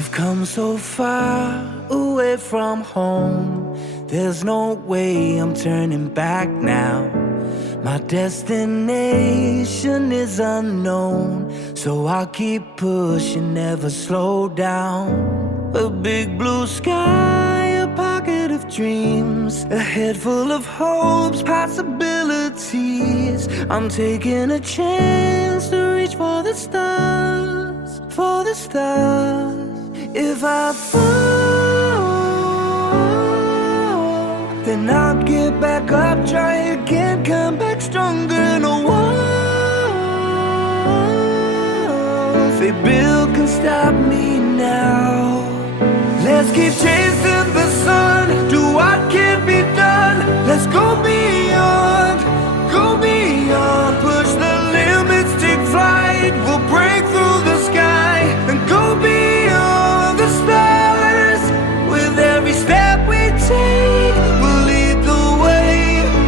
I've come so far away from home. There's no way I'm turning back now. My destination is unknown, so I'll keep pushing, never slow down. A big blue sky, a pocket of dreams, a head full of hopes, possibilities. I'm taking a chance to reach for the stars, for the stars. If I fall, then I'll get back up, try again, come back stronger. No walls they build can stop me now. Let's keep chasing the sun, do what can't be done. Let's go beyond, push the limits, take flight. We'll break through the sky and go beyond the stars. With every step we take, we'll lead the way.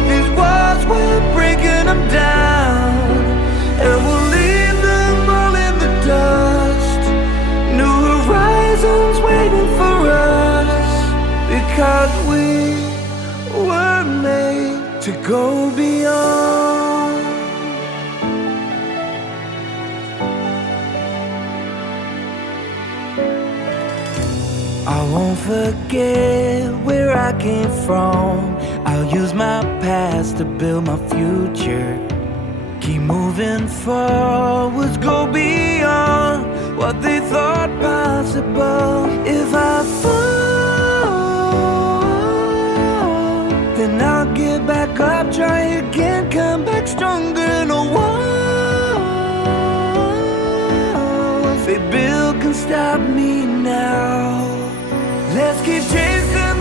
These walls, we're breaking them down, and we'll leave them all in the dust. New horizons waiting for us, because we were made to go beyond. I won't forget where I came from. I'll use my past to build my future. Keep moving forwards, go beyond what they thought possible. If I fall, then I'll get back up, try again, come back stronger. No walls they build can stop me now. Let's keep chasing